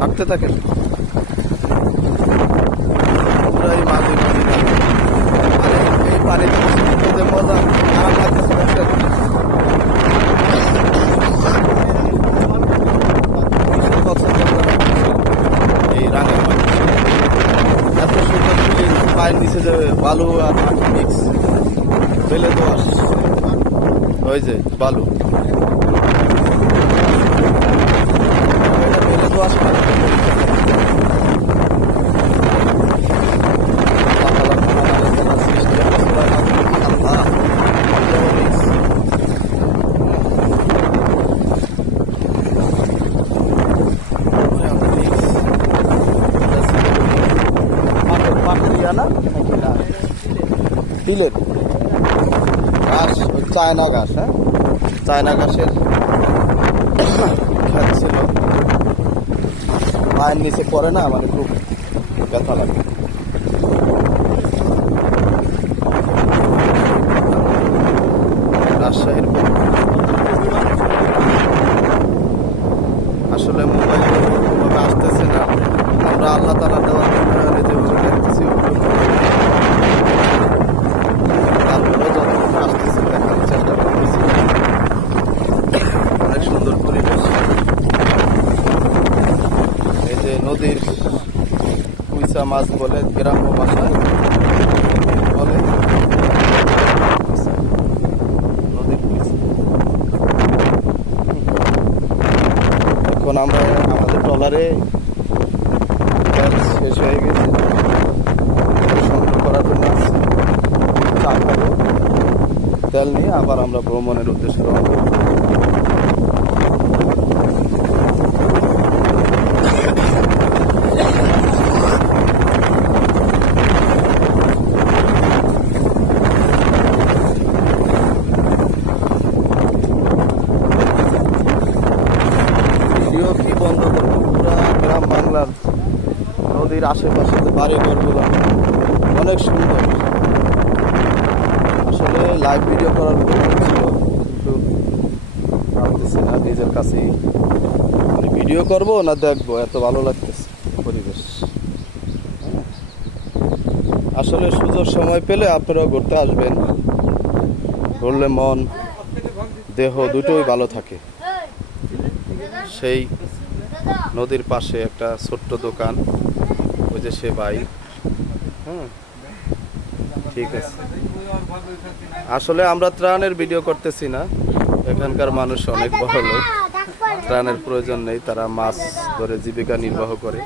হাঁটতে থাকেন পুরাই মাঝে মাঝে। আর এই পানিতে যে মজা আরাম লাগতেছে একটা এই রাঙা পানি এত সুন্দর ফিলিং। পায়ের নিচে যে বালু আর মাটি মিক্স ফেলে দোয়াশ, ওই যে বালু ফেলে দোয়াশ পিলের ঘাস, ওই চায়না ঘাস। হ্যাঁ, চায়না ঘাসের খেত ছিল, পায়ের নিচে পড়ে না, মানে খুব ব্যথা লাগে। রাজশাহীর আসলে মোবাইলে ওরকমভাবে আসতেছে না, আমরা আল্লাহ তাআলা দেওয়ার যেগুলো দেখতেছি তারপরেও যতটুকু আসতেছে দেখার চেষ্টা করতেছি। অনেক সুন্দর পরিবেশ। এই যে নদীর কুইসা মাছ বলে গ্রাম্য ভাষায় বলে, নদীর কুইসা। এখন আমরা আমাদের ট্রলারে শেষ হয়ে গেছে, সংগ্রহ করার জন্য আসছি। চা খাবো, তেল নিয়ে আবার আমরা ভ্রমণের উদ্দেশ্যে রওনা দেব। ভিডিও কি বন্ধ করবো, পুরা গ্রাম বাংলার নদীর আশেপাশে বাড়ি ঘরগুলো অনেক সুন্দর। আসলে লাইভ ভিডিও করার ছিল, কিন্তু ভাবতেছি না নিজের কাছেই মানে ভিডিও করবো না দেখবো, এত ভালো লাগতেছে পরিবেশ। আসলে সুযোগ সময় পেলে আপনারাও ঘুরতে আসবেন, ঘুরলে মন দেহ দুটোই ভালো থাকে। সেই নদীর পাশে একটা ছোট্ট দোকান, ওই যে সে ভাই। ঠিক আছে, আসলে আমরা ত্রাণের ভিডিও করতেছি না, এখানকার মানুষ অনেক বড় লোক, ত্রাণের প্রয়োজন নেই, তারা মাছ ধরে জীবিকা নির্বাহ করে।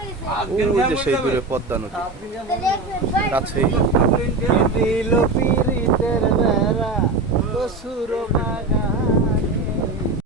ওই যে সেই দূরে পদ্মা নদী কাছেই।